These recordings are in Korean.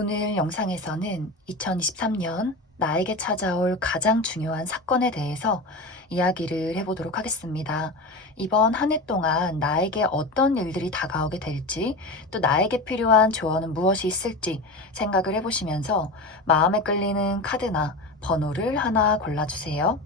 오늘 영상에서는 2023년 나에게 찾아올 가장 중요한 사건에 대해서 이야기를 해보도록 하겠습니다. 이번 한 해 동안 나에게 어떤 일들이 다가오게 될지, 또 나에게 필요한 조언은 무엇이 있을지 생각을 해보시면서 마음에 끌리는 카드나 번호를 하나 골라주세요.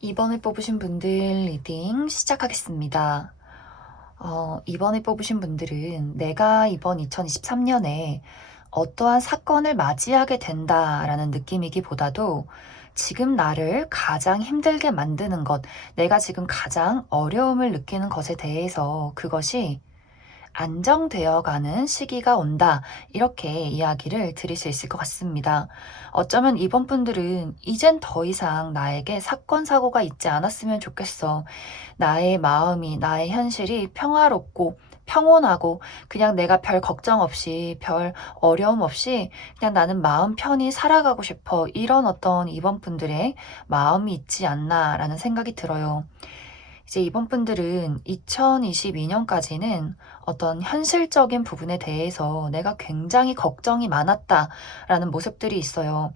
이번에 뽑으신 분들 리딩 시작하겠습니다. 이번에 뽑으신 분들은 내가 이번 2023년에 어떠한 사건을 맞이하게 된다라는 느낌이기보다도 지금 나를 가장 힘들게 만드는 것, 내가 지금 가장 어려움을 느끼는 것에 대해서 그것이 안정되어 가는 시기가 온다. 이렇게 이야기를 드릴 수 있을 것 같습니다. 어쩌면 이번 분들은 이젠 더 이상 나에게 사건, 사고가 있지 않았으면 좋겠어. 나의 마음이, 나의 현실이 평화롭고 평온하고 그냥 내가 별 걱정 없이, 별 어려움 없이 그냥 나는 마음 편히 살아가고 싶어. 이런 어떤 이번 분들의 마음이 있지 않나라는 생각이 들어요. 이제 이번 분들은 2022년까지는 어떤 현실적인 부분에 대해서 내가 굉장히 걱정이 많았다라는 모습들이 있어요.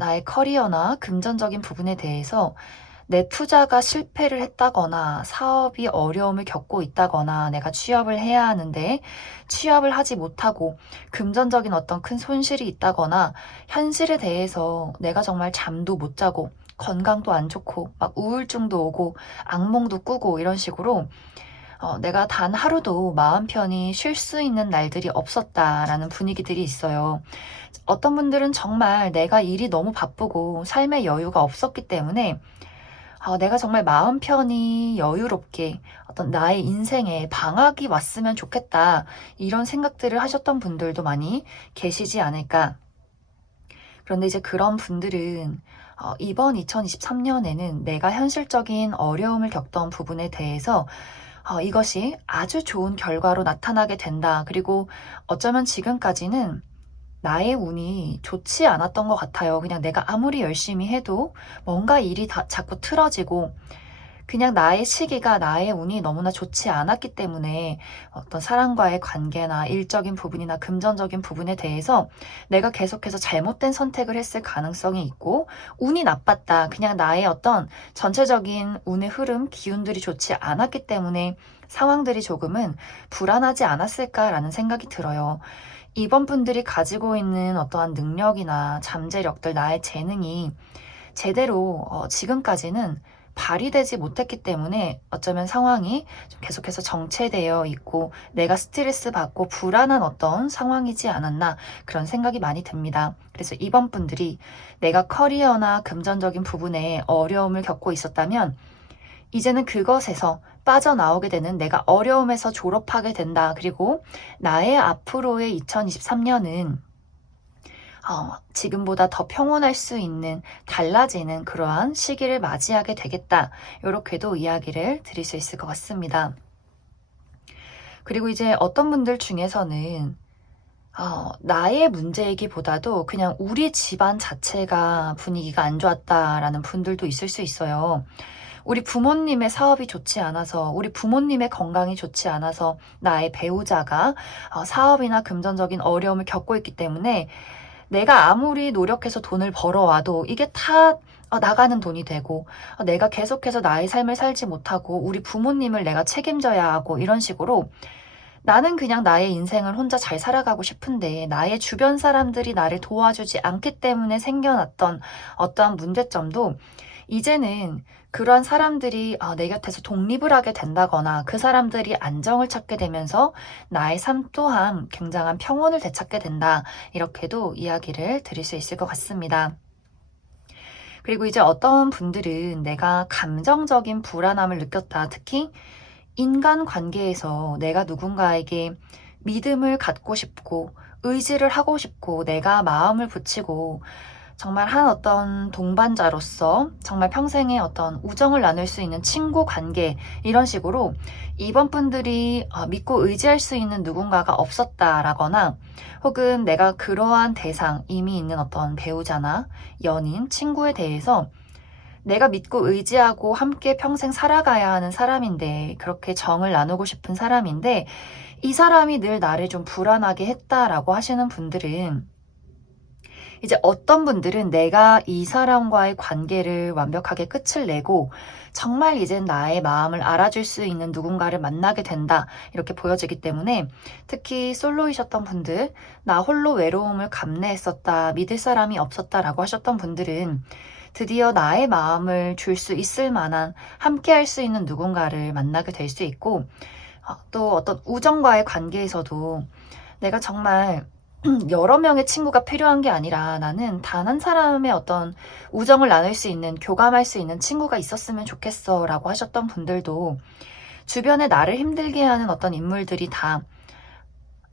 나의 커리어나 금전적인 부분에 대해서 내 투자가 실패를 했다거나 사업이 어려움을 겪고 있다거나 내가 취업을 해야 하는데 취업을 하지 못하고 금전적인 어떤 큰 손실이 있다거나 현실에 대해서 내가 정말 잠도 못 자고 건강도 안 좋고 막 우울증도 오고 악몽도 꾸고 이런 식으로 내가 단 하루도 마음 편히 쉴 수 있는 날들이 없었다라는 분위기들이 있어요. 어떤 분들은 정말 내가 일이 너무 바쁘고 삶의 여유가 없었기 때문에 내가 정말 마음 편히 여유롭게 어떤 나의 인생에 방학이 왔으면 좋겠다. 이런 생각들을 하셨던 분들도 많이 계시지 않을까. 그런데 이제 그런 분들은 이번 2023년에는 내가 현실적인 어려움을 겪던 부분에 대해서 이것이 아주 좋은 결과로 나타나게 된다. 그리고 어쩌면 지금까지는 나의 운이 좋지 않았던 것 같아요. 그냥 내가 아무리 열심히 해도 뭔가 일이 다 자꾸 틀어지고 그냥 나의 시기가 나의 운이 너무나 좋지 않았기 때문에 어떤 사람과의 관계나 일적인 부분이나 금전적인 부분에 대해서 내가 계속해서 잘못된 선택을 했을 가능성이 있고 운이 나빴다. 그냥 나의 어떤 전체적인 운의 흐름, 기운들이 좋지 않았기 때문에 상황들이 조금은 불안하지 않았을까라는 생각이 들어요. 이번 분들이 가지고 있는 어떠한 능력이나 잠재력들, 나의 재능이 제대로 지금까지는 발휘되지 못했기 때문에 어쩌면 상황이 좀 계속해서 정체되어 있고 내가 스트레스 받고 불안한 어떤 상황이지 않았나 그런 생각이 많이 듭니다. 그래서 이번 분들이 내가 커리어나 금전적인 부분에 어려움을 겪고 있었다면 이제는 그것에서 빠져나오게 되는 내가 어려움에서 졸업하게 된다. 그리고 나의 앞으로의 2023년은 지금보다 더 평온할 수 있는 달라지는 그러한 시기를 맞이하게 되겠다. 이렇게도 이야기를 드릴 수 있을 것 같습니다. 그리고 이제 어떤 분들 중에서는 나의 문제이기보다도 그냥 우리 집안 자체가 분위기가 안 좋았다라는 분들도 있을 수 있어요. 우리 부모님의 사업이 좋지 않아서, 우리 부모님의 건강이 좋지 않아서 나의 배우자가 사업이나 금전적인 어려움을 겪고 있기 때문에 내가 아무리 노력해서 돈을 벌어와도 이게 다 나가는 돈이 되고, 내가 계속해서 나의 삶을 살지 못하고 우리 부모님을 내가 책임져야 하고, 이런 식으로 나는 그냥 나의 인생을 혼자 잘 살아가고 싶은데 나의 주변 사람들이 나를 도와주지 않기 때문에 생겨났던 어떠한 문제점도, 이제는 그런 사람들이 내 곁에서 독립을 하게 된다거나 그 사람들이 안정을 찾게 되면서 나의 삶 또한 굉장한 평온을 되찾게 된다, 이렇게도 이야기를 드릴 수 있을 것 같습니다. 그리고 이제 어떤 분들은 내가 감정적인 불안함을 느꼈다. 특히 인간관계에서 내가 누군가에게 믿음을 갖고 싶고 의지를 하고 싶고 내가 마음을 붙이고 정말 한 어떤 동반자로서 정말 평생의 어떤 우정을 나눌 수 있는 친구 관계, 이런 식으로 이번 분들이 믿고 의지할 수 있는 누군가가 없었다라거나, 혹은 내가 그러한 대상, 이미 있는 어떤 배우자나 연인, 친구에 대해서 내가 믿고 의지하고 함께 평생 살아가야 하는 사람인데, 그렇게 정을 나누고 싶은 사람인데 이 사람이 늘 나를 좀 불안하게 했다라고 하시는 분들은, 이제 어떤 분들은 내가 이 사람과의 관계를 완벽하게 끝을 내고 정말 이젠 나의 마음을 알아줄 수 있는 누군가를 만나게 된다, 이렇게 보여지기 때문에, 특히 솔로이셨던 분들, 나 홀로 외로움을 감내했었다, 믿을 사람이 없었다라고 하셨던 분들은 드디어 나의 마음을 줄 수 있을 만한, 함께 할 수 있는 누군가를 만나게 될 수 있고, 또 어떤 우정과의 관계에서도 내가 정말 여러 명의 친구가 필요한 게 아니라 나는 단 한 사람의 어떤 우정을 나눌 수 있는, 교감할 수 있는 친구가 있었으면 좋겠어 라고 하셨던 분들도, 주변에 나를 힘들게 하는 어떤 인물들이 다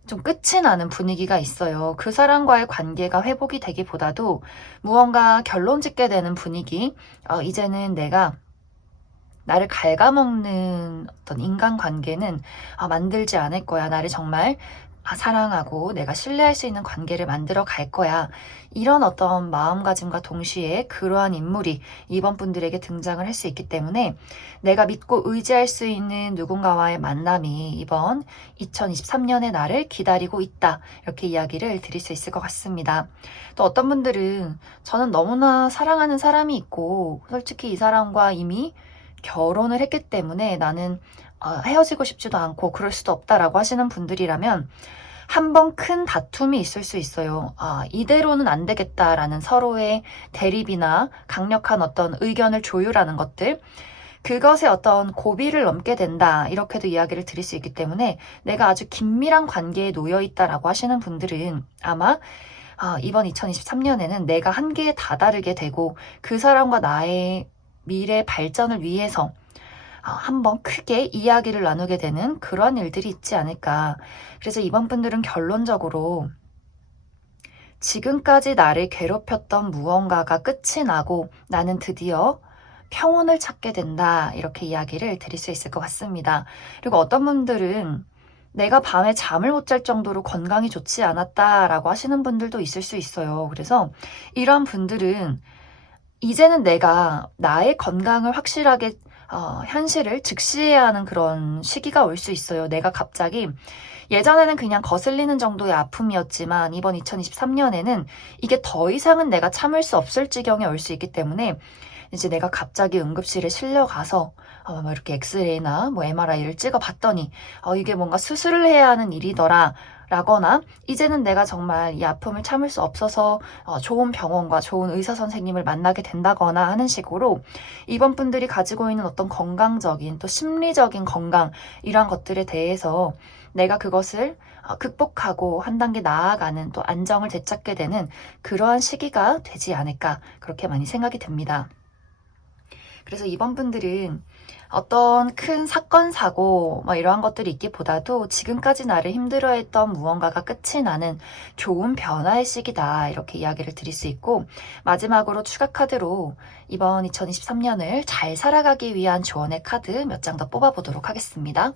좀 끝이 나는 분위기가 있어요. 그 사람과의 관계가 회복이 되기보다도 무언가 결론 짓게 되는 분위기, 이제는 내가 나를 갉아먹는 어떤 인간관계는 만들지 않을 거야. 나를 정말 사랑하고 내가 신뢰할 수 있는 관계를 만들어 갈 거야. 이런 어떤 마음가짐과 동시에 그러한 인물이 이번 분들에게 등장을 할 수 있기 때문에, 내가 믿고 의지할 수 있는 누군가와의 만남이 이번 2023년의 나를 기다리고 있다, 이렇게 이야기를 드릴 수 있을 것 같습니다. 또 어떤 분들은 저는 너무나 사랑하는 사람이 있고 솔직히 이 사람과 이미 결혼을 했기 때문에 나는 헤어지고 싶지도 않고 그럴 수도 없다라고 하시는 분들이라면, 한번 큰 다툼이 있을 수 있어요. 이대로는 안 되겠다라는 서로의 대립이나 강력한 어떤 의견을 조율하는 것들, 그것에 어떤 고비를 넘게 된다, 이렇게도 이야기를 드릴 수 있기 때문에, 내가 아주 긴밀한 관계에 놓여 있다라고 하시는 분들은 아마 이번 2023년에는 내가 한계에 다다르게 되고 그 사람과 나의 미래 발전을 위해서 한번 크게 이야기를 나누게 되는 그런 일들이 있지 않을까. 그래서 이번 분들은 결론적으로 지금까지 나를 괴롭혔던 무언가가 끝이 나고 나는 드디어 평온을 찾게 된다, 이렇게 이야기를 드릴 수 있을 것 같습니다. 그리고 어떤 분들은 내가 밤에 잠을 못 잘 정도로 건강이 좋지 않았다라고 하시는 분들도 있을 수 있어요. 그래서 이런 분들은 이제는 내가 나의 건강을 확실하게 현실을 직시해야 하는 그런 시기가 올 수 있어요. 내가 갑자기, 예전에는 그냥 거슬리는 정도의 아픔이었지만 이번 2023년에는 이게 더 이상은 내가 참을 수 없을 지경에 올 수 있기 때문에, 이제 내가 갑자기 응급실에 실려가서 뭐 이렇게 엑스레이나 뭐 MRI를 찍어봤더니 이게 뭔가 수술을 해야 하는 일이더라 라거나, 이제는 내가 정말 이 아픔을 참을 수 없어서 좋은 병원과 좋은 의사 선생님을 만나게 된다거나 하는 식으로, 이번 분들이 가지고 있는 어떤 건강적인 또 심리적인 건강, 이러한 것들에 대해서 내가 그것을 극복하고 한 단계 나아가는, 또 안정을 되찾게 되는 그러한 시기가 되지 않을까, 그렇게 많이 생각이 됩니다. 그래서 이번 분들은 어떤 큰 사건, 사고 이러한 것들이 있기보다도 지금까지 나를 힘들어했던 무언가가 끝이 나는 좋은 변화의 시기다, 이렇게 이야기를 드릴 수 있고, 마지막으로 추가 카드로 이번 2023년을 잘 살아가기 위한 조언의 카드 몇 장 더 뽑아보도록 하겠습니다.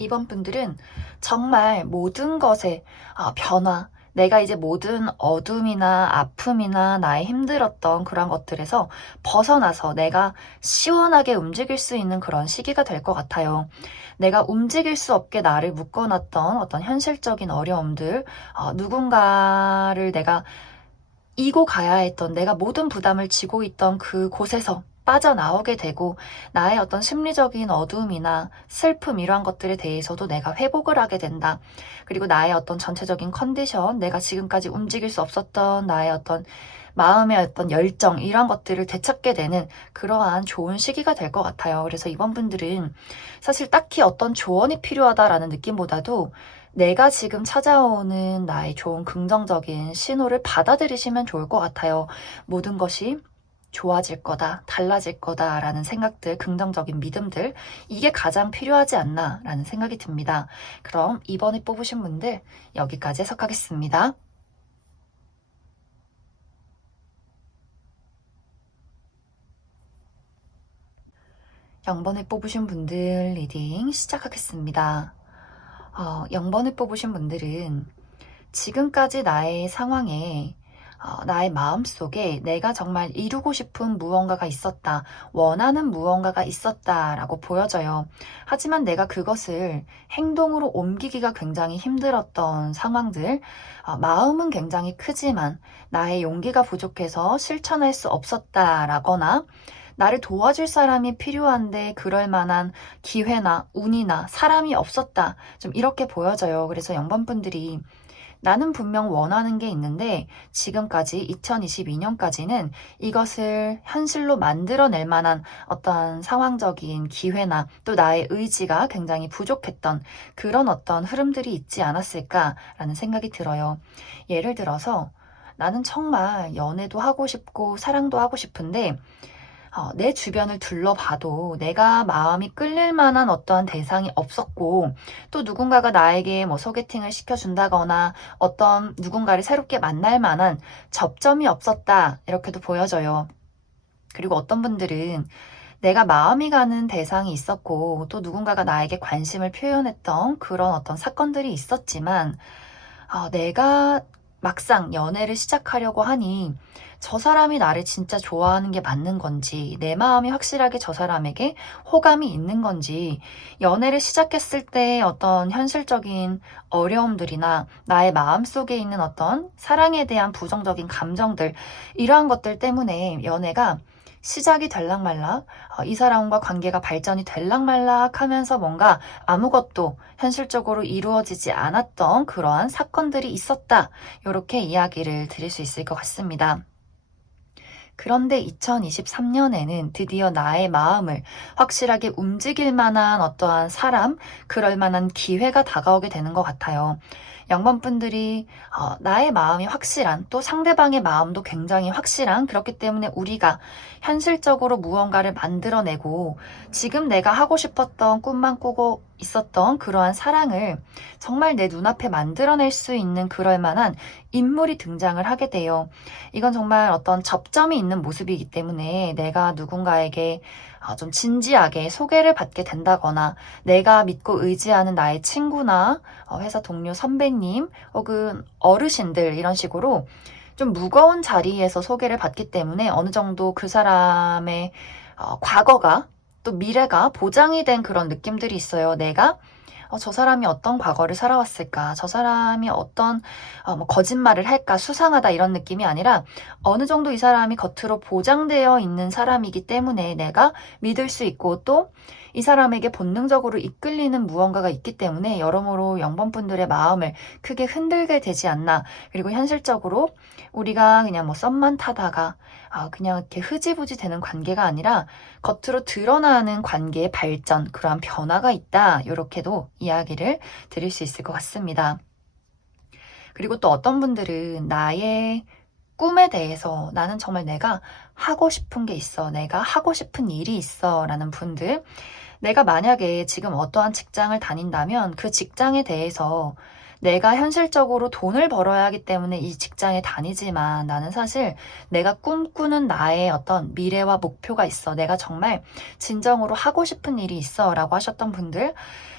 이번 분들은 정말 모든 것의 변화, 내가 이제 모든 어둠이나 아픔이나 나의 힘들었던 그런 것들에서 벗어나서 내가 시원하게 움직일 수 있는 그런 시기가 될 것 같아요. 내가 움직일 수 없게 나를 묶어놨던 어떤 현실적인 어려움들, 누군가를 내가 이고 가야 했던, 내가 모든 부담을 지고 있던 그곳에서 빠져나오게 되고, 나의 어떤 심리적인 어두움이나 슬픔 이러한 것들에 대해서도 내가 회복을 하게 된다. 그리고 나의 어떤 전체적인 컨디션, 내가 지금까지 움직일 수 없었던 나의 어떤 마음의 어떤 열정 이런 것들을 되찾게 되는 그러한 좋은 시기가 될 것 같아요. 그래서 이번 분들은 사실 딱히 어떤 조언이 필요하다라는 느낌보다도 내가 지금 찾아오는 나의 좋은 긍정적인 신호를 받아들이시면 좋을 것 같아요. 모든 것이 좋아질 거다, 달라질 거다라는 생각들, 긍정적인 믿음들, 이게 가장 필요하지 않나라는 생각이 듭니다. 그럼 이번에 뽑으신 분들 여기까지 해석하겠습니다. 0번을 뽑으신 분들 리딩 시작하겠습니다. 0번을 뽑으신 분들은 지금까지 나의 상황에 나의 마음속에 내가 정말 이루고 싶은 무언가가 있었다, 원하는 무언가가 있었다라고 보여져요. 하지만 내가 그것을 행동으로 옮기기가 굉장히 힘들었던 상황들, 마음은 굉장히 크지만 나의 용기가 부족해서 실천할 수 없었다라거나 나를 도와줄 사람이 필요한데 그럴 만한 기회나 운이나 사람이 없었다. 좀 이렇게 보여져요. 그래서 0번 분들이 나는 분명 원하는 게 있는데 지금까지 2022년까지는 이것을 현실로 만들어낼 만한 어떠한 상황적인 기회나 또 나의 의지가 굉장히 부족했던 그런 어떤 흐름들이 있지 않았을까라는 생각이 들어요. 예를 들어서 나는 정말 연애도 하고 싶고 사랑도 하고 싶은데 내 주변을 둘러봐도 내가 마음이 끌릴 만한 어떠한 대상이 없었고, 또 누군가가 나에게 뭐 소개팅을 시켜준다거나 어떤 누군가를 새롭게 만날 만한 접점이 없었다. 이렇게도 보여져요. 그리고 어떤 분들은 내가 마음이 가는 대상이 있었고, 또 누군가가 나에게 관심을 표현했던 그런 어떤 사건들이 있었지만, 내가 막상 연애를 시작하려고 하니 저 사람이 나를 진짜 좋아하는 게 맞는 건지, 내 마음이 확실하게 저 사람에게 호감이 있는 건지, 연애를 시작했을 때 어떤 현실적인 어려움들이나 나의 마음 속에 있는 어떤 사랑에 대한 부정적인 감정들, 이러한 것들 때문에 연애가 시작이 될락말락, 이 사람과 관계가 발전이 될락말락 하면서 뭔가 아무것도 현실적으로 이루어지지 않았던 그러한 사건들이 있었다. 이렇게 이야기를 드릴 수 있을 것 같습니다. 그런데 2023년에는 드디어 나의 마음을 확실하게 움직일 만한 어떠한 사람, 그럴 만한 기회가 다가오게 되는 것 같아요. 0번 분들이 나의 마음이 확실한, 또 상대방의 마음도 굉장히 확실한, 그렇기 때문에 우리가 현실적으로 무언가를 만들어내고 지금 내가 하고 싶었던 꿈만 꾸고 있었던 그러한 사랑을 정말 내 눈앞에 만들어낼 수 있는 그럴 만한 인물이 등장을 하게 돼요. 이건 정말 어떤 접점이 있는 모습이기 때문에 내가 누군가에게 좀 진지하게 소개를 받게 된다거나 내가 믿고 의지하는 나의 친구나 회사 동료 선배님 혹은 어르신들 이런 식으로 좀 무거운 자리에서 소개를 받기 때문에 어느 정도 그 사람의 과거가 또 미래가 보장이 된 그런 느낌들이 있어요. 내가 저 사람이 어떤 과거를 살아왔을까? 저 사람이 어떤 뭐 거짓말을 할까? 수상하다 이런 느낌이 아니라 어느 정도 이 사람이 겉으로 보장되어 있는 사람이기 때문에 내가 믿을 수 있고 또 이 사람에게 본능적으로 이끌리는 무언가가 있기 때문에 여러모로 0번 분들의 마음을 크게 흔들게 되지 않나. 그리고 현실적으로 우리가 그냥 뭐 썸만 타다가 그냥 이렇게 흐지부지 되는 관계가 아니라 겉으로 드러나는 관계의 발전, 그러한 변화가 있다. 이렇게도 이야기를 드릴 수 있을 것 같습니다. 그리고 또 어떤 분들은 나의 꿈에 대해서 나는 정말 내가 하고 싶은 게 있어. 내가 하고 싶은 일이 있어. 라는 분들. 내가 만약에 지금 어떠한 직장을 다닌다면 그 직장에 대해서 내가 현실적으로 돈을 벌어야 하기 때문에 이 직장에 다니지만 나는 사실 내가 꿈꾸는 나의 어떤 미래와 목표가 있어. 내가 정말 진정으로 하고 싶은 일이 있어. 라고 하셨던 분들.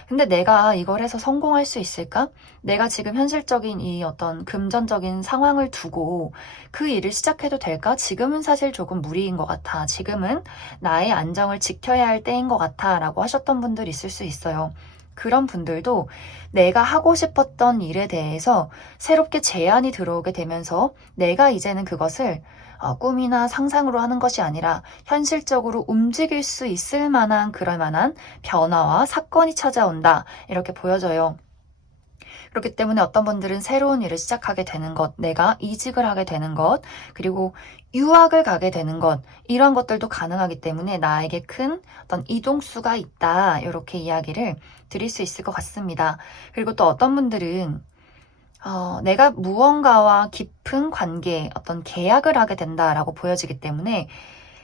근데 내가 이걸 해서 성공할 수 있을까? 내가 지금 현실적인 이 어떤 금전적인 상황을 두고 그 일을 시작해도 될까? 지금은 사실 조금 무리인 것 같아. 지금은 나의 안정을 지켜야 할 때인 것 같아. 라고 하셨던 분들 있을 수 있어요. 그런 분들도 내가 하고 싶었던 일에 대해서 새롭게 제안이 들어오게 되면서 내가 이제는 그것을 꿈이나 상상으로 하는 것이 아니라 현실적으로 움직일 수 있을 만한 그럴 만한 변화와 사건이 찾아온다. 이렇게 보여져요. 그렇기 때문에 어떤 분들은 새로운 일을 시작하게 되는 것, 내가 이직을 하게 되는 것, 그리고 유학을 가게 되는 것, 이런 것들도 가능하기 때문에 나에게 큰 어떤 이동수가 있다. 이렇게 이야기를 드릴 수 있을 것 같습니다. 그리고 또 어떤 분들은 내가 무언가와 깊은 관계, 어떤 계약을 하게 된다라고 보여지기 때문에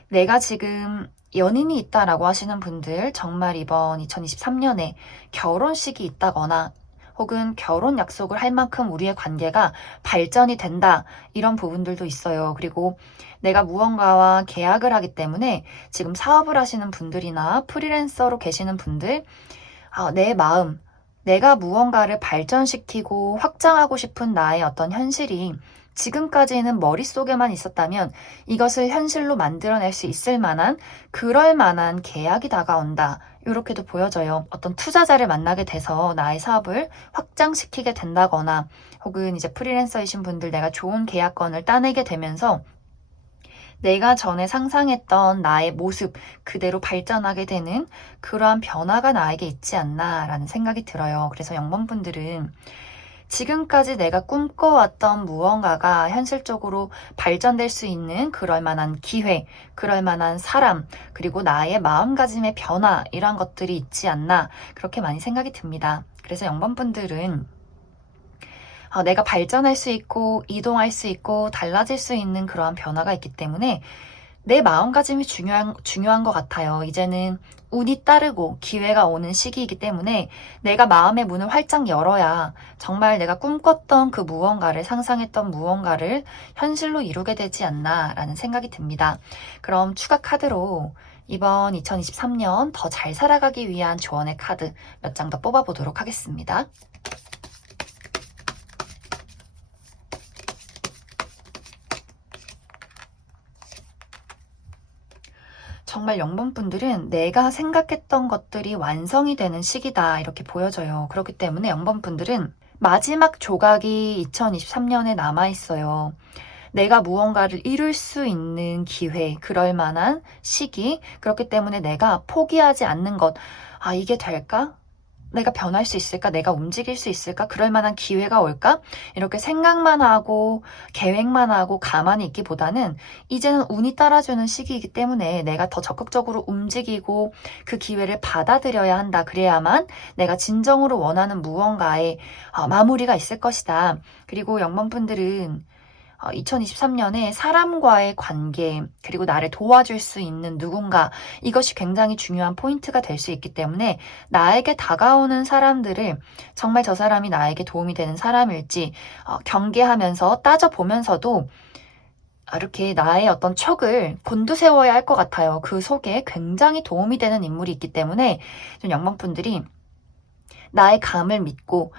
내가 지금 연인이 있다라고 하시는 분들 정말 이번 2023년에 결혼식이 있다거나 혹은 결혼 약속을 할 만큼 우리의 관계가 발전이 된다 이런 부분들도 있어요. 그리고 내가 무언가와 계약을 하기 때문에 지금 사업을 하시는 분들이나 프리랜서로 계시는 분들 내 마음, 내가 무언가를 발전시키고 확장하고 싶은 나의 어떤 현실이 지금까지는 머릿속에만 있었다면 이것을 현실로 만들어낼 수 있을 만한 그럴 만한 계약이 다가온다. 이렇게도 보여져요. 어떤 투자자를 만나게 돼서 나의 사업을 확장시키게 된다거나 혹은 이제 프리랜서이신 분들 내가 좋은 계약건을 따내게 되면서 내가 전에 상상했던 나의 모습 그대로 발전하게 되는 그러한 변화가 나에게 있지 않나라는 생각이 들어요. 그래서 0번분들은 지금까지 내가 꿈꿔왔던 무언가가 현실적으로 발전될 수 있는 그럴 만한 기회, 그럴 만한 사람, 그리고 나의 마음가짐의 변화 이런 것들이 있지 않나 그렇게 많이 생각이 듭니다. 그래서 0번분들은 내가 발전할 수 있고 이동할 수 있고 달라질 수 있는 그러한 변화가 있기 때문에 내 마음가짐이 중요한 것 같아요. 이제는 운이 따르고 기회가 오는 시기이기 때문에 내가 마음의 문을 활짝 열어야 정말 내가 꿈꿨던 그 무언가를 상상했던 무언가를 현실로 이루게 되지 않나라는 생각이 듭니다. 그럼 추가 카드로 이번 2023년 더 잘 살아가기 위한 조언의 카드 몇 장 더 뽑아보도록 하겠습니다. 정말 0번분들은 내가 생각했던 것들이 완성이 되는 시기다 이렇게 보여져요. 그렇기 때문에 0번분들은 마지막 조각이 2023년에 남아있어요. 내가 무언가를 이룰 수 있는 기회, 그럴 만한 시기, 그렇기 때문에 내가 포기하지 않는 것, 이게 될까? 내가 변할 수 있을까? 내가 움직일 수 있을까? 그럴 만한 기회가 올까? 이렇게 생각만 하고 계획만 하고 가만히 있기보다는 이제는 운이 따라주는 시기이기 때문에 내가 더 적극적으로 움직이고 그 기회를 받아들여야 한다. 그래야만 내가 진정으로 원하는 무언가에 마무리가 있을 것이다. 그리고 0번분들은 2023년에 사람과의 관계, 그리고 나를 도와줄 수 있는 누군가, 이것이 굉장히 중요한 포인트가 될 수 있기 때문에 나에게 다가오는 사람들을 정말 저 사람이 나에게 도움이 되는 사람일지 경계하면서 따져보면서도 이렇게 나의 어떤 척을 곤두세워야 할 것 같아요. 그 속에 굉장히 도움이 되는 인물이 있기 때문에 좀 영광분들이 나의 감을 믿고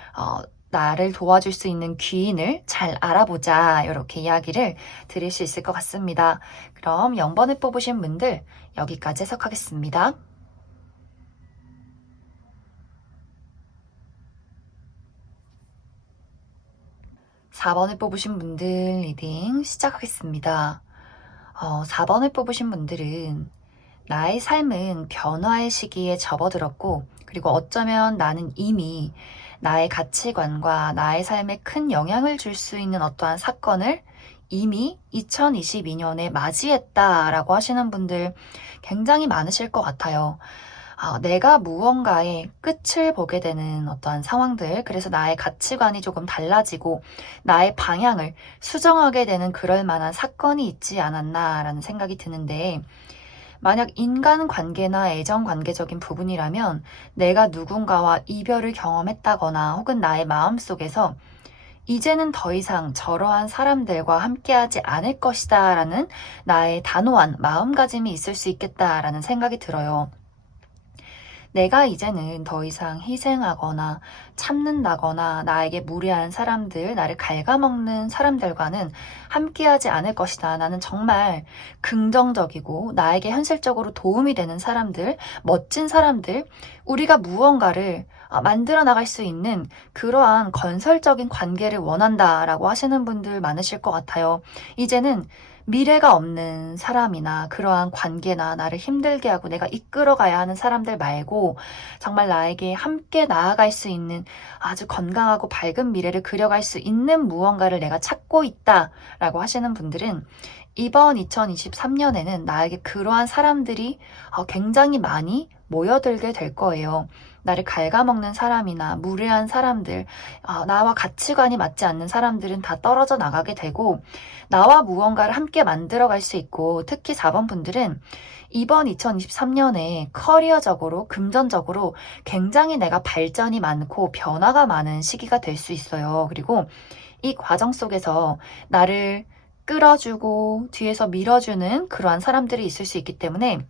나를 도와줄 수 있는 귀인을 잘 알아보자 이렇게 이야기를 드릴 수 있을 것 같습니다. 그럼 0번을 뽑으신 분들 여기까지 해석하겠습니다. 4번을 뽑으신 분들 리딩 시작하겠습니다. 4번을 뽑으신 분들은 나의 삶은 변화의 시기에 접어들었고 그리고 어쩌면 나는 이미 나의 가치관과 나의 삶에 큰 영향을 줄 수 있는 어떠한 사건을 이미 2022년에 맞이했다라고 하시는 분들 굉장히 많으실 것 같아요. 내가 무언가의 끝을 보게 되는 어떠한 상황들, 그래서 나의 가치관이 조금 달라지고 나의 방향을 수정하게 되는 그럴 만한 사건이 있지 않았나라는 생각이 드는데 만약 인간관계나 애정관계적인 부분이라면 내가 누군가와 이별을 경험했다거나 혹은 나의 마음속에서 이제는 더 이상 저러한 사람들과 함께하지 않을 것이다 라는 나의 단호한 마음가짐이 있을 수 있겠다라는 생각이 들어요. 내가 이제는 더 이상 희생하거나 참는다거나 나에게 무례한 사람들, 나를 갉아먹는 사람들과는 함께하지 않을 것이다. 나는 정말 긍정적이고 나에게 현실적으로 도움이 되는 사람들, 멋진 사람들, 우리가 무언가를 만들어 나갈 수 있는 그러한 건설적인 관계를 원한다라고 하시는 분들 많으실 것 같아요. 이제는 미래가 없는 사람이나 그러한 관계나 나를 힘들게 하고 내가 이끌어가야 하는 사람들 말고 정말 나에게 함께 나아갈 수 있는 아주 건강하고 밝은 미래를 그려갈 수 있는 무언가를 내가 찾고 있다라고 하시는 분들은 이번 2023년에는 나에게 그러한 사람들이 굉장히 많이 모여들게 될 거예요. 나를 갉아먹는 사람이나 무례한 사람들, 나와 가치관이 맞지 않는 사람들은 다 떨어져 나가게 되고 나와 무언가를 함께 만들어갈 수 있고 특히 4번 분들은 이번 2023년에 커리어적으로, 금전적으로 굉장히 내가 발전이 많고 변화가 많은 시기가 될 수 있어요. 그리고 이 과정 속에서 나를 끌어주고 뒤에서 밀어주는 그러한 사람들이 있을 수 있기 때문에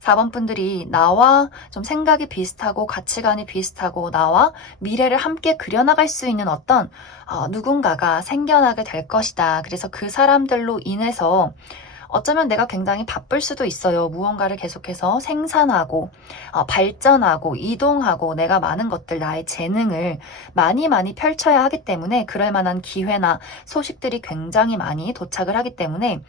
4번 분들이 나와 좀 생각이 비슷하고 가치관이 비슷하고 나와 미래를 함께 그려나갈 수 있는 어떤 누군가가 생겨나게 될 것이다. 그래서 그 사람들로 인해서 어쩌면 내가 굉장히 바쁠 수도 있어요. 무언가를 계속해서 생산하고 발전하고 이동하고 내가 많은 것들 나의 재능을 많이 펼쳐야 하기 때문에 그럴 만한 기회나 소식들이 굉장히 많이 도착을 하기 때문에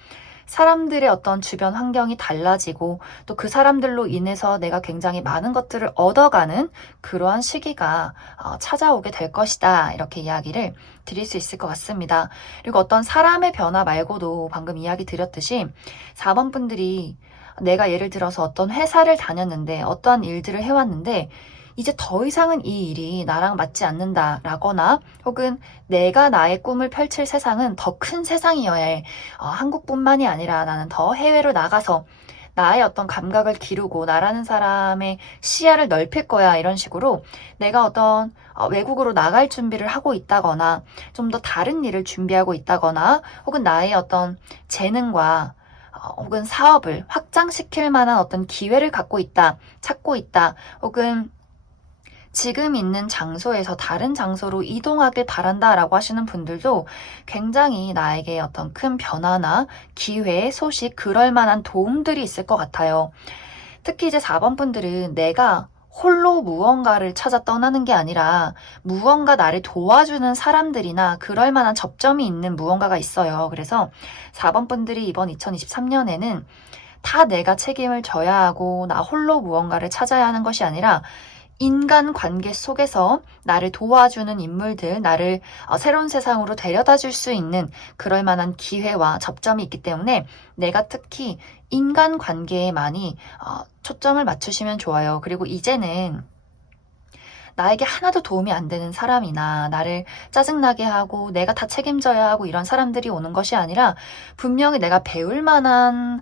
사람들의 어떤 주변 환경이 달라지고 또 그 사람들로 인해서 내가 굉장히 많은 것들을 얻어가는 그러한 시기가 찾아오게 될 것이다. 이렇게 이야기를 드릴 수 있을 것 같습니다. 그리고 어떤 사람의 변화 말고도 방금 이야기 드렸듯이 4번 분들이 내가 예를 들어서 어떤 회사를 다녔는데 어떠한 일들을 해왔는데 이제 더 이상은 이 일이 나랑 맞지 않는다라거나 혹은 내가 나의 꿈을 펼칠 세상은 더 큰 세상이어야 해. 한국뿐만이 아니라 나는 더 해외로 나가서 나의 어떤 감각을 기르고 나라는 사람의 시야를 넓힐 거야. 이런 식으로 내가 어떤 외국으로 나갈 준비를 하고 있다거나 좀 더 다른 일을 준비하고 있다거나 혹은 나의 어떤 재능과 혹은 사업을 확장시킬 만한 어떤 기회를 갖고 있다, 찾고 있다, 혹은 지금 있는 장소에서 다른 장소로 이동하길 바란다라고 하시는 분들도 굉장히 나에게 어떤 큰 변화나 기회, 소식, 그럴 만한 도움들이 있을 것 같아요. 특히 이제 4번 분들은 내가 홀로 무언가를 찾아 떠나는 게 아니라 무언가 나를 도와주는 사람들이나 그럴 만한 접점이 있는 무언가가 있어요. 그래서 4번 분들이 이번 2023년에는 다 내가 책임을 져야 하고 나 홀로 무언가를 찾아야 하는 것이 아니라 인간 관계 속에서 나를 도와주는 인물들, 나를 새로운 세상으로 데려다 줄 수 있는 그럴 만한 기회와 접점이 있기 때문에 내가 특히 인간 관계에 많이 초점을 맞추시면 좋아요. 그리고 이제는 나에게 하나도 도움이 안 되는 사람이나 나를 짜증나게 하고 내가 다 책임져야 하고 이런 사람들이 오는 것이 아니라 분명히 내가 배울 만한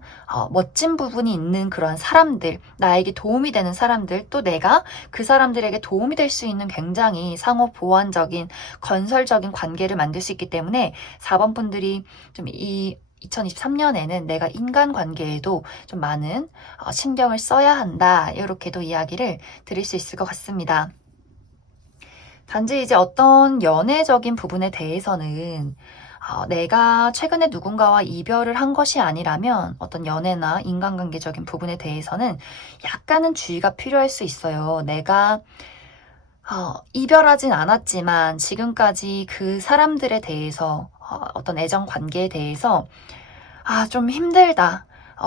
멋진 부분이 있는 그런 사람들, 나에게 도움이 되는 사람들, 또 내가 그 사람들에게 도움이 될 수 있는 굉장히 상호 보완적인 건설적인 관계를 만들 수 있기 때문에 4번 분들이 좀 2023년에는 내가 인간관계에도 좀 많은 신경을 써야 한다. 이렇게도 이야기를 드릴 수 있을 것 같습니다. 단지 이제 어떤 연애적인 부분에 대해서는 내가 최근에 누군가와 이별을 한 것이 아니라면 어떤 연애나 인간관계적인 부분에 대해서는 약간은 주의가 필요할 수 있어요. 내가 이별하진 않았지만 지금까지 그 사람들에 대해서 어떤 애정 관계에 대해서 좀 힘들다.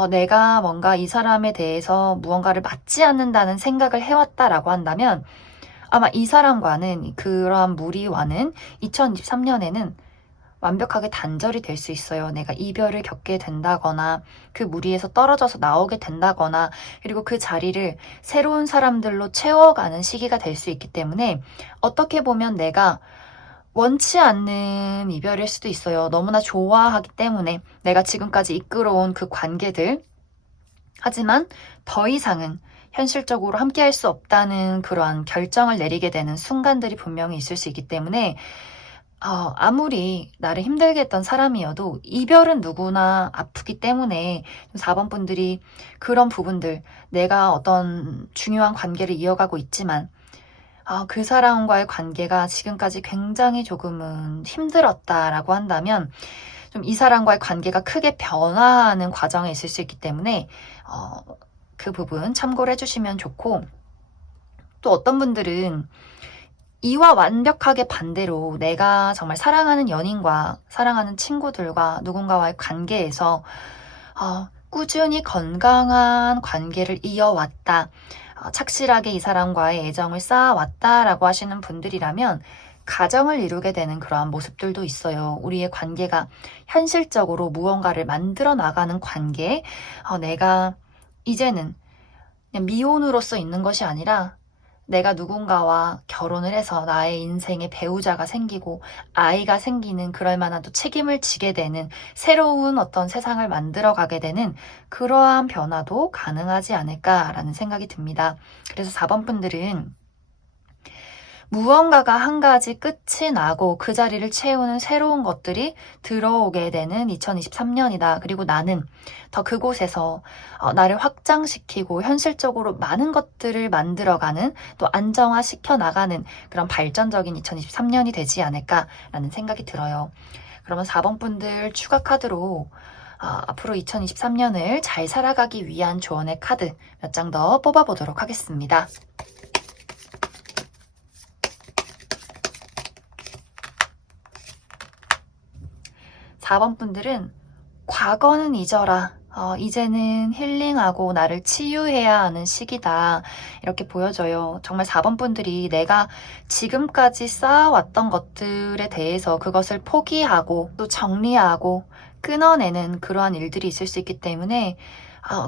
내가 뭔가 이 사람에 대해서 무언가를 맞지 않는다는 생각을 해왔다라고 한다면 아마 이 사람과는 그러한 무리와는 2023년에는 완벽하게 단절이 될 수 있어요. 내가 이별을 겪게 된다거나 그 무리에서 떨어져서 나오게 된다거나 그리고 그 자리를 새로운 사람들로 채워가는 시기가 될 수 있기 때문에 어떻게 보면 내가 원치 않는 이별일 수도 있어요. 너무나 좋아하기 때문에 내가 지금까지 이끌어온 그 관계들 하지만 더 이상은 현실적으로 함께할 수 없다는 그러한 결정을 내리게 되는 순간들이 분명히 있을 수 있기 때문에 아무리 나를 힘들게 했던 사람이어도 이별은 누구나 아프기 때문에 4번 분들이 그런 부분들, 내가 어떤 중요한 관계를 이어가고 있지만 그 사람과의 관계가 지금까지 굉장히 조금은 힘들었다라고 한다면 좀 이 사람과의 관계가 크게 변화하는 과정에 있을 수 있기 때문에 그 부분 참고를 해주시면 좋고, 또 어떤 분들은 이와 완벽하게 반대로 내가 정말 사랑하는 연인과 사랑하는 친구들과 누군가와의 관계에서 꾸준히 건강한 관계를 이어왔다, 착실하게 이 사람과의 애정을 쌓아왔다라고 하시는 분들이라면 가정을 이루게 되는 그러한 모습들도 있어요. 우리의 관계가 현실적으로 무언가를 만들어 나가는 관계, 내가 이제는 그냥 미혼으로서 있는 것이 아니라 내가 누군가와 결혼을 해서 나의 인생의 배우자가 생기고 아이가 생기는, 그럴 만한 또 책임을 지게 되는 새로운 어떤 세상을 만들어 가게 되는 그러한 변화도 가능하지 않을까라는 생각이 듭니다. 그래서 4번 분들은 무언가가 한 가지 끝이 나고 그 자리를 채우는 새로운 것들이 들어오게 되는 2023년이다. 그리고 나는 더 그곳에서 나를 확장시키고 현실적으로 많은 것들을 만들어가는, 또 안정화시켜 나가는 그런 발전적인 2023년이 되지 않을까라는 생각이 들어요. 그러면 4번 분들 추가 카드로 앞으로 2023년을 잘 살아가기 위한 조언의 카드 몇 장 더 뽑아보도록 하겠습니다. 4번 분들은 과거는 잊어라. 이제는 힐링하고 나를 치유해야 하는 시기다. 이렇게 보여져요. 정말 4번 분들이 내가 지금까지 쌓아왔던 것들에 대해서 그것을 포기하고 또 정리하고 끊어내는 그러한 일들이 있을 수 있기 때문에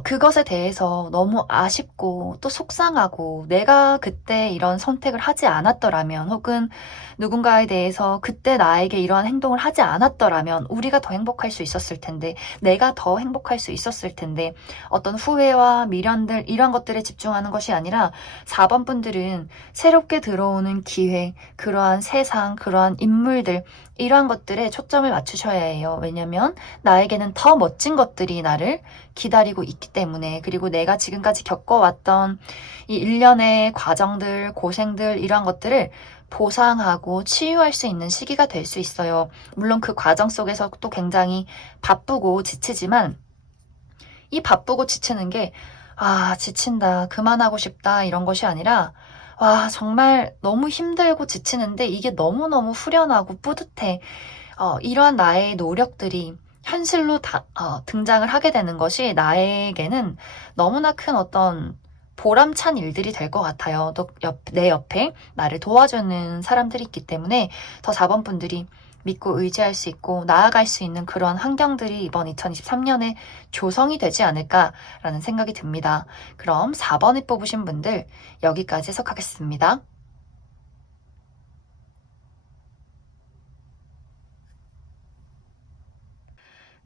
그것에 대해서 너무 아쉽고 또 속상하고, 내가 그때 이런 선택을 하지 않았더라면, 혹은 누군가에 대해서 그때 나에게 이러한 행동을 하지 않았더라면 우리가 더 행복할 수 있었을 텐데, 내가 더 행복할 수 있었을 텐데, 어떤 후회와 미련들, 이런 것들에 집중하는 것이 아니라 4번 분들은 새롭게 들어오는 기회, 그러한 세상, 그러한 인물들, 이러한 것들에 초점을 맞추셔야 해요. 왜냐면 나에게는 더 멋진 것들이 나를 기다리고 있기 때문에. 그리고 내가 지금까지 겪어왔던 이 일련의 과정들, 고생들, 이러한 것들을 보상하고 치유할 수 있는 시기가 될 수 있어요. 물론 그 과정 속에서 또 굉장히 바쁘고 지치지만, 이 바쁘고 지치는 게 지친다, 그만하고 싶다, 이런 것이 아니라 정말 너무 힘들고 지치는데 이게 너무너무 후련하고 뿌듯해. 이러한 나의 노력들이 현실로 등장을 하게 되는 것이 나에게는 너무나 큰 어떤 보람찬 일들이 될 것 같아요. 또 내 옆에 나를 도와주는 사람들이 있기 때문에 더 4번 분들이 믿고 의지할 수 있고 나아갈 수 있는 그런 환경들이 이번 2023년에 조성이 되지 않을까라는 생각이 듭니다. 그럼 4번을 뽑으신 분들 여기까지 해석하겠습니다.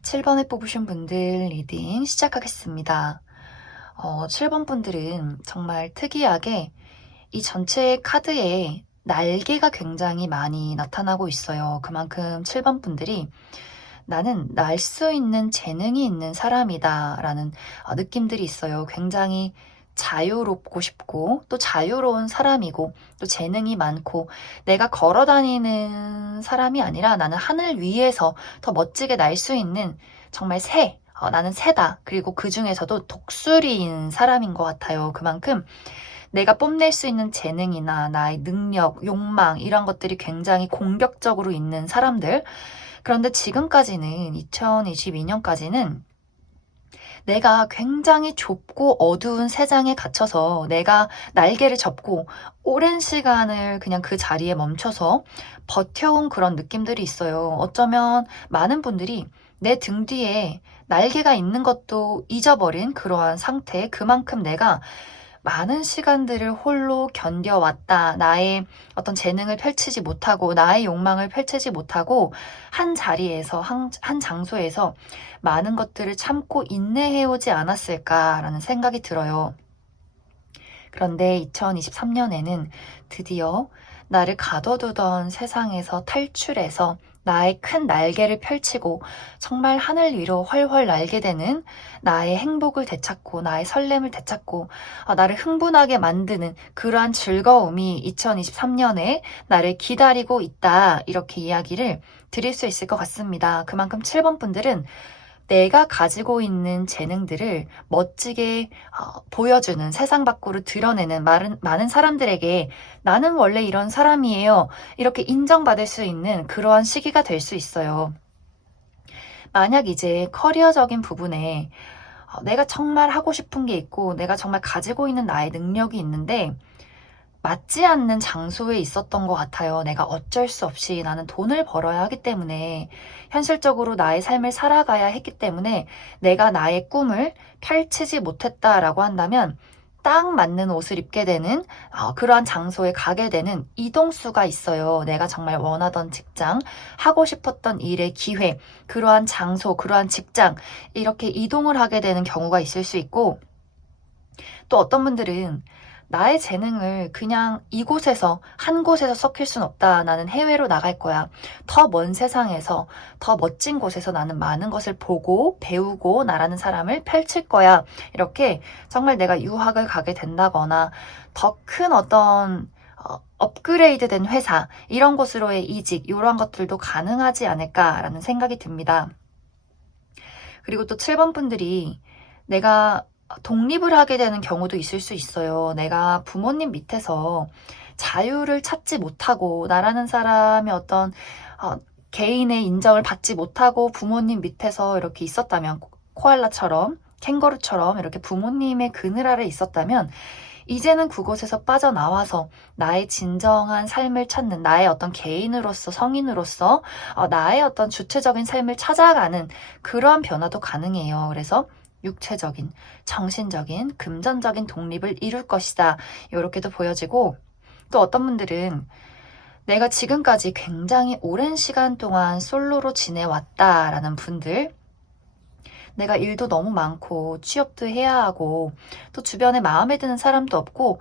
7번을 뽑으신 분들 리딩 시작하겠습니다. 7번 분들은 정말 특이하게 이 전체 카드에 날개가 굉장히 많이 나타나고 있어요. 그만큼 7번 분들이 나는 날 수 있는 재능이 있는 사람이다 라는 느낌들이 있어요. 굉장히 자유롭고 싶고 또 자유로운 사람이고 또 재능이 많고, 내가 걸어 다니는 사람이 아니라 나는 하늘 위에서 더 멋지게 날 수 있는 정말 나는 새다. 그리고 그 중에서도 독수리인 사람인 것 같아요. 그만큼 내가 뽐낼 수 있는 재능이나 나의 능력, 욕망, 이런 것들이 굉장히 공격적으로 있는 사람들. 그런데 지금까지는, 2022년까지는 내가 굉장히 좁고 어두운 세상에 갇혀서 내가 날개를 접고 오랜 시간을 그냥 그 자리에 멈춰서 버텨온 그런 느낌들이 있어요. 어쩌면 많은 분들이 내 등 뒤에 날개가 있는 것도 잊어버린 그러한 상태, 그만큼 내가 많은 시간들을 홀로 견뎌왔다. 나의 어떤 재능을 펼치지 못하고 나의 욕망을 펼치지 못하고 한 자리에서 한 장소에서 많은 것들을 참고 인내해오지 않았을까라는 생각이 들어요. 그런데 2023년에는 드디어 나를 가둬두던 세상에서 탈출해서 나의 큰 날개를 펼치고 정말 하늘 위로 훨훨 날게 되는 나의 행복을 되찾고 나의 설렘을 되찾고 나를 흥분하게 만드는 그러한 즐거움이 2023년에 나를 기다리고 있다. 이렇게 이야기를 드릴 수 있을 것 같습니다. 그만큼 7번 분들은 내가 가지고 있는 재능들을 멋지게 보여주는, 세상 밖으로 드러내는 많은 사람들에게 나는 원래 이런 사람이에요. 이렇게 인정받을 수 있는 그러한 시기가 될 수 있어요. 만약 이제 커리어적인 부분에 내가 정말 하고 싶은 게 있고 내가 정말 가지고 있는 나의 능력이 있는데 맞지 않는 장소에 있었던 것 같아요. 내가 어쩔 수 없이 나는 돈을 벌어야 하기 때문에 현실적으로 나의 삶을 살아가야 했기 때문에 내가 나의 꿈을 펼치지 못했다라고 한다면 딱 맞는 옷을 입게 되는 그러한 장소에 가게 되는 이동수가 있어요. 내가 정말 원하던 직장, 하고 싶었던 일의 기회, 그러한 장소, 그러한 직장 이렇게 이동을 하게 되는 경우가 있을 수 있고 또 어떤 분들은 나의 재능을 그냥 이곳에서 한 곳에서 썩힐 순 없다. 나는 해외로 나갈 거야. 더 먼 세상에서 더 멋진 곳에서 나는 많은 것을 보고 배우고 나라는 사람을 펼칠 거야. 이렇게 정말 내가 유학을 가게 된다거나 더 큰 어떤 업그레이드된 회사 이런 곳으로의 이직 이런 것들도 가능하지 않을까라는 생각이 듭니다. 그리고 또 7번 분들이 내가 독립을 하게 되는 경우도 있을 수 있어요. 내가 부모님 밑에서 자유를 찾지 못하고 나라는 사람의 어떤 개인의 인정을 받지 못하고 부모님 밑에서 이렇게 있었다면 코알라처럼 캥거루처럼 이렇게 부모님의 그늘 아래 있었다면 이제는 그곳에서 빠져나와서 나의 진정한 삶을 찾는 나의 어떤 개인으로서 성인으로서 나의 어떤 주체적인 삶을 찾아가는 그러한 변화도 가능해요. 그래서 육체적인, 정신적인, 금전적인 독립을 이룰 것이다. 이렇게도 보여지고 또 어떤 분들은 내가 지금까지 굉장히 오랜 시간 동안 솔로로 지내왔다라는 분들 내가 일도 너무 많고 취업도 해야 하고 또 주변에 마음에 드는 사람도 없고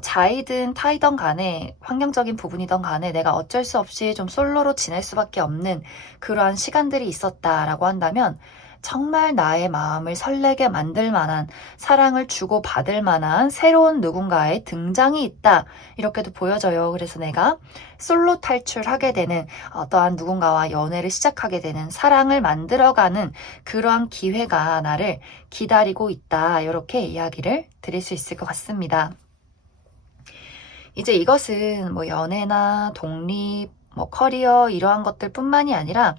자이든 타이든 간에 환경적인 부분이든 간에 내가 어쩔 수 없이 좀 솔로로 지낼 수밖에 없는 그러한 시간들이 있었다라고 한다면 정말 나의 마음을 설레게 만들 만한 사랑을 주고받을 만한 새로운 누군가의 등장이 있다. 이렇게도 보여져요. 그래서 내가 솔로 탈출하게 되는 어떠한 누군가와 연애를 시작하게 되는 사랑을 만들어가는 그러한 기회가 나를 기다리고 있다. 이렇게 이야기를 드릴 수 있을 것 같습니다. 이제 이것은 뭐 연애나 독립, 뭐 커리어 이러한 것들 뿐만이 아니라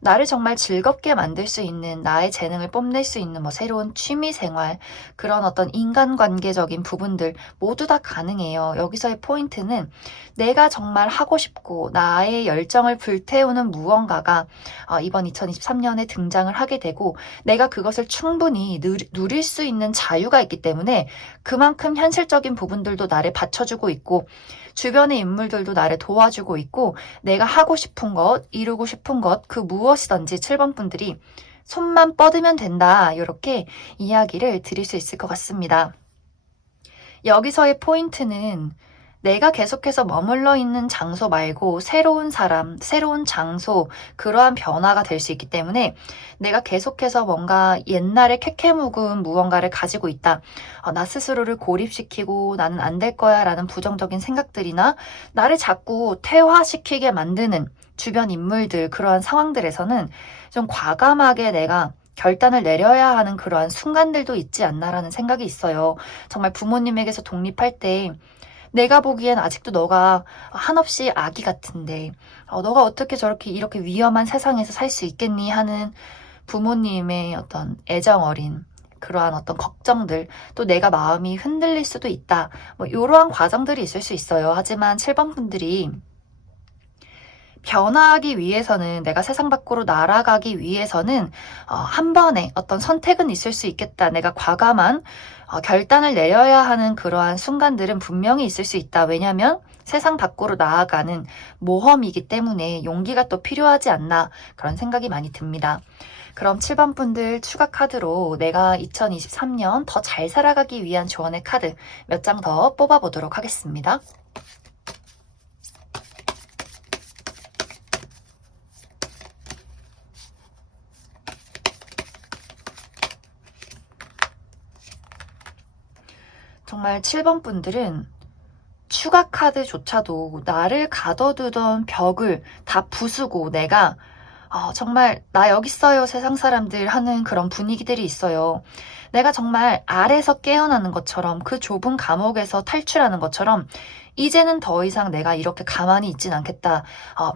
나를 정말 즐겁게 만들 수 있는 나의 재능을 뽐낼 수 있는 뭐 새로운 취미 생활 그런 어떤 인간관계적인 부분들 모두 다 가능해요. 여기서의 포인트는 내가 정말 하고 싶고 나의 열정을 불태우는 무언가가 이번 2023년에 등장을 하게 되고 내가 그것을 충분히 누릴 수 있는 자유가 있기 때문에 그만큼 현실적인 부분들도 나를 받쳐주고 있고 주변의 인물들도 나를 도와주고 있고 내가 하고 싶은 것, 이루고 싶은 것, 그 무엇이든지 7번 분들이 손만 뻗으면 된다. 이렇게 이야기를 드릴 수 있을 것 같습니다. 여기서의 포인트는 내가 계속해서 머물러 있는 장소 말고 새로운 사람, 새로운 장소, 그러한 변화가 될 수 있기 때문에 내가 계속해서 뭔가 옛날에 캐캐묵은 무언가를 가지고 있다. 나 스스로를 고립시키고 나는 안 될 거야 라는 부정적인 생각들이나 나를 자꾸 퇴화시키게 만드는 주변 인물들, 그러한 상황들에서는 좀 과감하게 내가 결단을 내려야 하는 그러한 순간들도 있지 않나라는 생각이 있어요. 정말 부모님에게서 독립할 때 내가 보기엔 아직도 너가 한없이 아기 같은데 너가 어떻게 저렇게 이렇게 위험한 세상에서 살 수 있겠니 하는 부모님의 어떤 애정 어린 그러한 어떤 걱정들 또 내가 마음이 흔들릴 수도 있다. 뭐 이러한 과정들이 있을 수 있어요. 하지만 7번 분들이 변화하기 위해서는, 내가 세상 밖으로 날아가기 위해서는 한 번에 어떤 선택은 있을 수 있겠다. 내가 과감한 결단을 내려야 하는 그러한 순간들은 분명히 있을 수 있다. 왜냐하면 세상 밖으로 나아가는 모험이기 때문에 용기가 또 필요하지 않나, 그런 생각이 많이 듭니다. 그럼 7번 분들 추가 카드로 내가 2023년 더 잘 살아가기 위한 조언의 카드 몇 장 더 뽑아보도록 하겠습니다. 정말 7번 분들은 추가 카드조차도 나를 가둬두던 벽을 다 부수고 내가 정말 나 여기 있어요 세상 사람들 하는 그런 분위기들이 있어요. 내가 정말 알에서 깨어나는 것처럼, 그 좁은 감옥에서 탈출하는 것처럼 이제는 더 이상 내가 이렇게 가만히 있진 않겠다.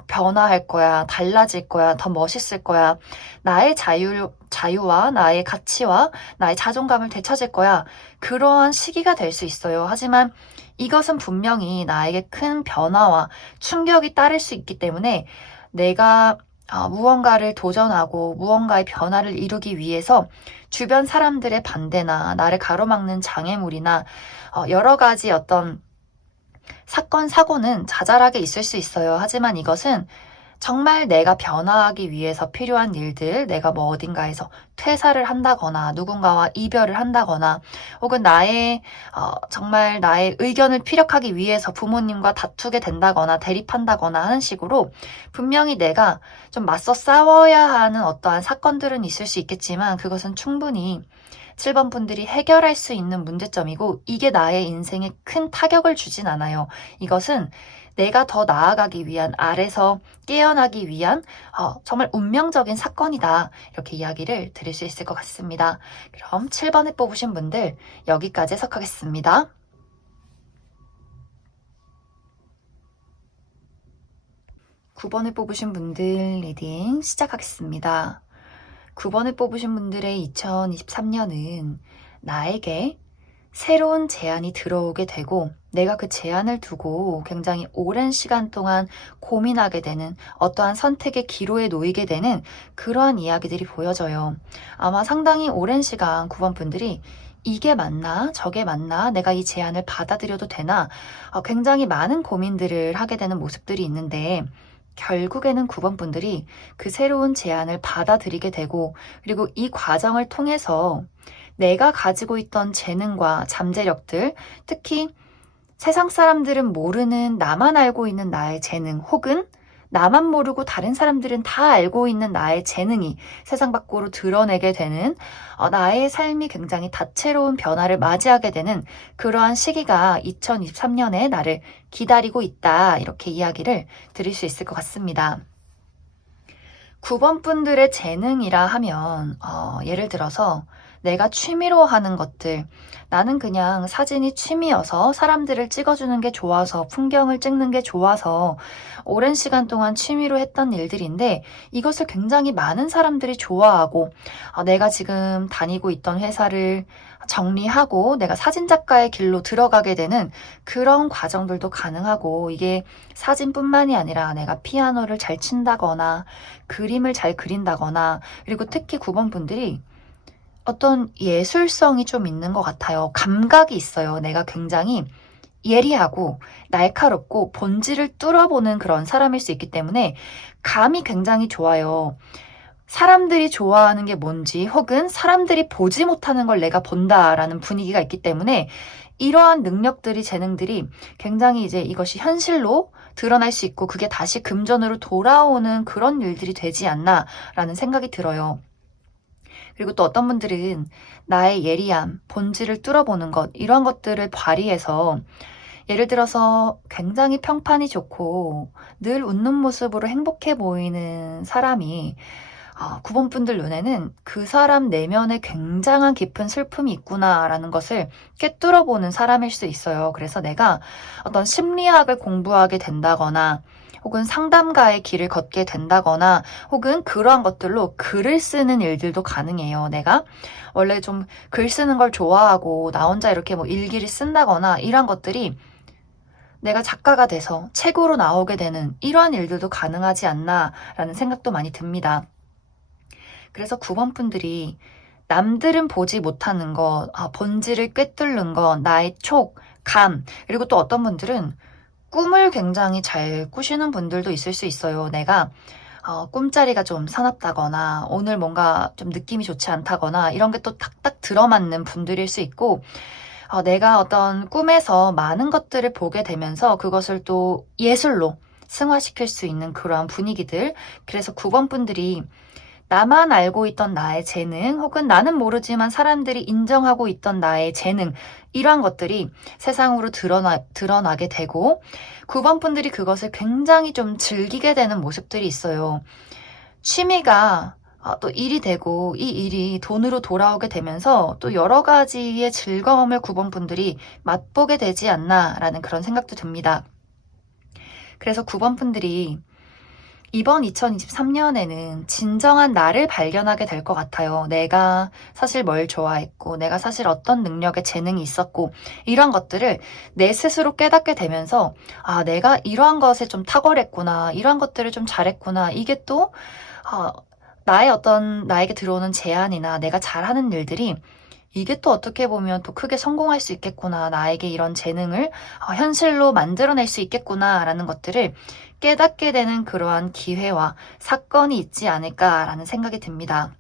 변화할 거야. 달라질 거야. 더 멋있을 거야. 나의 자유와 나의 가치와 나의 자존감을 되찾을 거야. 그러한 시기가 될 수 있어요. 하지만 이것은 분명히 나에게 큰 변화와 충격이 따를 수 있기 때문에 내가 무언가를 도전하고 무언가의 변화를 이루기 위해서 주변 사람들의 반대나 나를 가로막는 장애물이나 여러 가지 어떤 사건, 사고는 자잘하게 있을 수 있어요. 하지만 이것은 정말 내가 변화하기 위해서 필요한 일들, 내가 뭐 어딘가에서 퇴사를 한다거나 누군가와 이별을 한다거나 혹은 정말 나의 의견을 피력하기 위해서 부모님과 다투게 된다거나 대립한다거나 하는 식으로 분명히 내가 좀 맞서 싸워야 하는 어떠한 사건들은 있을 수 있겠지만 그것은 충분히 7번 분들이 해결할 수 있는 문제점이고 이게 나의 인생에 큰 타격을 주진 않아요. 이것은 내가 더 나아가기 위한, 알에서 깨어나기 위한 정말 운명적인 사건이다. 이렇게 이야기를 드릴 수 있을 것 같습니다. 그럼 7번에 뽑으신 분들 여기까지 해석하겠습니다. 9번을 뽑으신 분들 리딩 시작하겠습니다. 9번을 뽑으신 분들의 2023년은 나에게 새로운 제안이 들어오게 되고 내가 그 제안을 두고 굉장히 오랜 시간 동안 고민하게 되는, 어떠한 선택의 기로에 놓이게 되는 그러한 이야기들이 보여져요. 아마 상당히 오랜 시간 9번 분들이 이게 맞나? 저게 맞나? 내가 이 제안을 받아들여도 되나? 굉장히 많은 고민들을 하게 되는 모습들이 있는데 결국에는 9번 분들이 그 새로운 제안을 받아들이게 되고 그리고 이 과정을 통해서 내가 가지고 있던 재능과 잠재력들, 특히 세상 사람들은 모르는 나만 알고 있는 나의 재능, 혹은 나만 모르고 다른 사람들은 다 알고 있는 나의 재능이 세상 밖으로 드러내게 되는 나의 삶이 굉장히 다채로운 변화를 맞이하게 되는 그러한 시기가 2023년에 나를 기다리고 있다. 이렇게 이야기를 드릴 수 있을 것 같습니다. 9번 분들의 재능이라 하면 예를 들어서 내가 취미로 하는 것들, 나는 그냥 사진이 취미여서 사람들을 찍어주는 게 좋아서, 풍경을 찍는 게 좋아서 오랜 시간 동안 취미로 했던 일들인데 이것을 굉장히 많은 사람들이 좋아하고 내가 지금 다니고 있던 회사를 정리하고 내가 사진작가의 길로 들어가게 되는 그런 과정들도 가능하고, 이게 사진뿐만이 아니라 내가 피아노를 잘 친다거나 그림을 잘 그린다거나, 그리고 특히 9번 분들이 어떤 예술성이 좀 있는 것 같아요. 감각이 있어요. 내가 굉장히 예리하고 날카롭고 본질을 뚫어보는 그런 사람일 수 있기 때문에 감이 굉장히 좋아요. 사람들이 좋아하는 게 뭔지, 혹은 사람들이 보지 못하는 걸 내가 본다라는 분위기가 있기 때문에 이러한 능력들이, 재능들이 굉장히 이제 이것이 현실로 드러날 수 있고 그게 다시 금전으로 돌아오는 그런 일들이 되지 않나라는 생각이 들어요. 그리고 또 어떤 분들은 나의 예리함, 본질을 뚫어보는 것, 이런 것들을 발휘해서 예를 들어서 굉장히 평판이 좋고 늘 웃는 모습으로 행복해 보이는 사람이 9번 분들 눈에는 그 사람 내면에 굉장한 깊은 슬픔이 있구나라는 것을 꿰뚫어보는 사람일 수 있어요. 그래서 내가 어떤 심리학을 공부하게 된다거나 혹은 상담가의 길을 걷게 된다거나 혹은 그러한 것들로 글을 쓰는 일들도 가능해요. 내가 원래 좀 글 쓰는 걸 좋아하고 나 혼자 이렇게 뭐 일기를 쓴다거나 이런 것들이 내가 작가가 돼서 책으로 나오게 되는 이러한 일들도 가능하지 않나라는 생각도 많이 듭니다. 그래서 9번 분들이 남들은 보지 못하는 것, 본질을 꿰뚫는 것, 나의 촉, 감, 그리고 또 어떤 분들은 꿈을 굉장히 잘 꾸시는 분들도 있을 수 있어요. 내가 꿈자리가 좀 사납다거나 오늘 뭔가 좀 느낌이 좋지 않다거나 이런 게 또 딱딱 들어맞는 분들일 수 있고, 내가 어떤 꿈에서 많은 것들을 보게 되면서 그것을 또 예술로 승화시킬 수 있는 그러한 분위기들. 그래서 9번 분들이 나만 알고 있던 나의 재능, 혹은 나는 모르지만 사람들이 인정하고 있던 나의 재능, 이러한 것들이 세상으로 드러나게 되고, 9번 분들이 그것을 굉장히 좀 즐기게 되는 모습들이 있어요. 취미가 또 일이 되고, 이 일이 돈으로 돌아오게 되면서 또 여러 가지의 즐거움을 9번 분들이 맛보게 되지 않나라는 그런 생각도 듭니다. 그래서 9번 분들이 이번 2023년에는 진정한 나를 발견하게 될 것 같아요. 내가 사실 뭘 좋아했고, 내가 사실 어떤 능력에 재능이 있었고, 이런 것들을 내 스스로 깨닫게 되면서, 내가 이러한 것에 좀 탁월했구나, 이러한 것들을 좀 잘했구나, 이게 또, 나에게 들어오는 제안이나 내가 잘하는 일들이 이게 또 어떻게 보면 또 크게 성공할 수 있겠구나. 나에게 이런 재능을 현실로 만들어낼 수 있겠구나라는 것들을 깨닫게 되는 그러한 기회와 사건이 있지 않을까라는 생각이 듭니다.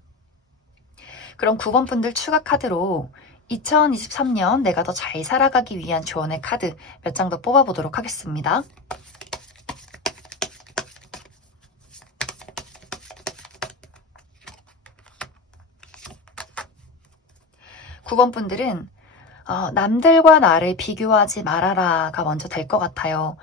그럼 9번 분들 추가 카드로 2023년 내가 더 잘 살아가기 위한 조언의 카드 몇 장 더 뽑아보도록 하겠습니다. 9번 분들은 남들과 나를 비교하지 말아라가 먼저 될 것 같아요.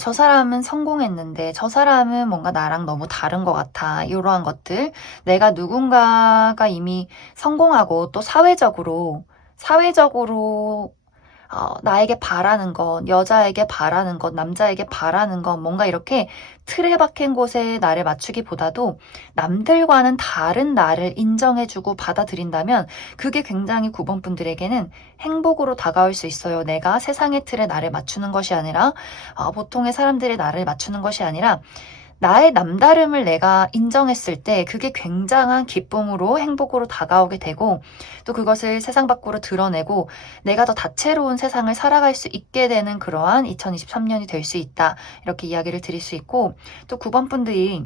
저 사람은 성공했는데 저 사람은 뭔가 나랑 너무 다른 것 같아. 이러한 것들. 내가 누군가가 이미 성공하고 또 사회적으로 나에게 바라는 것, 여자에게 바라는 것, 남자에게 바라는 것, 뭔가 이렇게 틀에 박힌 곳에 나를 맞추기보다도 남들과는 다른 나를 인정해주고 받아들인다면 그게 굉장히 9번 분들에게는 행복으로 다가올 수 있어요. 내가 세상의 틀에 나를 맞추는 것이 아니라, 보통의 사람들의 나를 맞추는 것이 아니라, 나의 남다름을 내가 인정했을 때 그게 굉장한 기쁨으로 행복으로 다가오게 되고, 또 그것을 세상 밖으로 드러내고 내가 더 다채로운 세상을 살아갈 수 있게 되는 그러한 2023년이 될 수 있다. 이렇게 이야기를 드릴 수 있고, 또 9번 분들이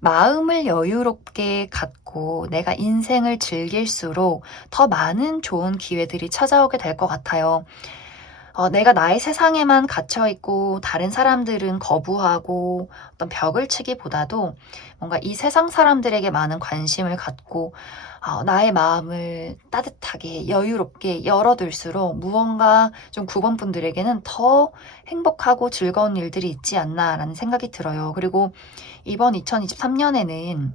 마음을 여유롭게 갖고 내가 인생을 즐길수록 더 많은 좋은 기회들이 찾아오게 될 것 같아요. 내가 나의 세상에만 갇혀있고 다른 사람들은 거부하고 어떤 벽을 치기보다도 뭔가 이 세상 사람들에게 많은 관심을 갖고 나의 마음을 따뜻하게 여유롭게 열어둘수록 무언가 좀 9번 분들에게는 더 행복하고 즐거운 일들이 있지 않나라는 생각이 들어요. 그리고 이번 2023년에는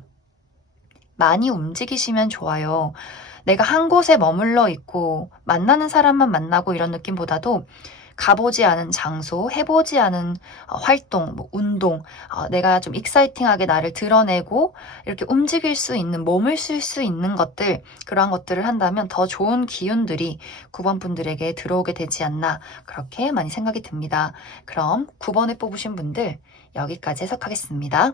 많이 움직이시면 좋아요. 내가 한 곳에 머물러 있고 만나는 사람만 만나고 이런 느낌보다도 가보지 않은 장소, 해보지 않은 활동, 운동, 내가 좀 익사이팅하게 나를 드러내고 이렇게 움직일 수 있는, 몸을 쓸 수 있는 것들, 그러한 것들을 한다면 더 좋은 기운들이 9번 분들에게 들어오게 되지 않나, 그렇게 많이 생각이 듭니다. 그럼 9번을 뽑으신 분들 여기까지 해석하겠습니다.